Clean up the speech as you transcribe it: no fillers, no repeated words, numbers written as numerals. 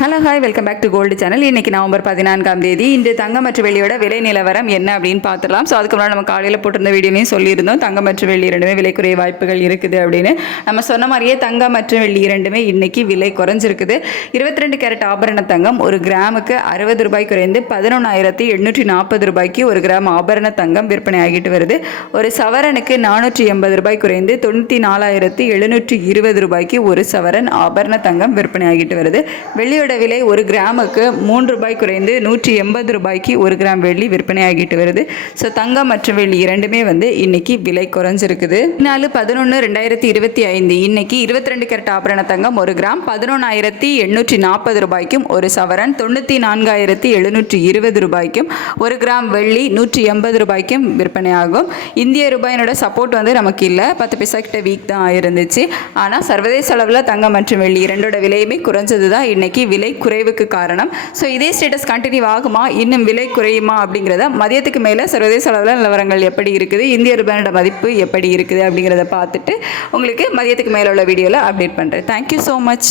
Hello hi welcome back to gold channel. இன்றைக்கி November 14ஆம் தேதி. இன்று தங்கம் மற்றும் வெள்ளியோட விலை நிலவரம் என்ன அப்படின்னு பார்த்துடலாம். ஸோ அதுக்கு முன்னாடி நம்ம காலையில் போட்டிருந்த வீடியோலையும் சொல்லியிருந்தோம் தங்கம் மற்றும் வெள்ளி இரண்டுமே விலை குறைய வாய்ப்புகள் இருக்குது அப்படின்னு. நம்ம சொன்ன மாதிரியே தங்கம் மற்றும் வெள்ளி இரண்டுமே இன்றைக்கி விலை குறைஞ்சிருக்குது. 22 கேரட் ஆபரண தங்கம் ஒரு கிராமுக்கு 60 ரூபாய் குறைந்து 11,840 ரூபாய்க்கு ஒரு கிராம் ஆபரண தங்கம் விற்பனை ஆகிட்டு வருது. ஒரு சவரனுக்கு 480 ரூபாய் குறைந்து 94,720 ரூபாய்க்கு ஒரு சவரன் ஆபரண தங்கம் விற்பனை ஆகிட்டு வருது. வெள்ளியோட விலை ஒரு கிராமுக்கு 3 ரூபாய் குறைந்து 180 ரூபாய்க்கு ஒரு கிராம் வெள்ளி விற்பனை ஆகிட்டு வருது. ஸோ தங்கம் மற்றும் வெள்ளி இரண்டுமே இன்னைக்கு விலை குறைஞ்சிருக்குது. 4/11/2025 இன்னைக்கு 22 கேரட் ஆபரண தங்கம் ஒரு கிராம் 11,840 ரூபாய்க்கும் ஒரு சவரன் 94,720 ரூபாய்க்கும் ஒரு கிராம் வெள்ளி 180 ரூபாய்க்கும் விற்பனை ஆகும். இந்திய ரூபாயினோட சப்போர்ட் நமக்கு இல்லை, 10 பைசா கிட்ட வீக் தான் ஆயிருந்துச்சு. ஆனால் சர்வதேச அளவில் தங்கம் மற்றும் வெள்ளி இரண்டோட விலையுமே குறைஞ்சது தான் இன்னைக்கு விலை குறைவுக்கு காரணம். ஸோ இதே ஸ்டேட்டஸ் கண்டினியூ ஆகுமா, இன்னும் விலை குறையுமா அப்படிங்கிறத மதியத்துக்கு மேலே சர்வதேச அளவில் நிலவரங்கள் எப்படி இருக்குது, இந்திய ரூபாயோட மதிப்பு எப்படி இருக்குது அப்படிங்கிறத பார்த்துட்டு உங்களுக்கு மதியத்துக்கு மேலே உள்ள வீடியோவில் அப்டேட் பண்ணுறேன். Thank you so much.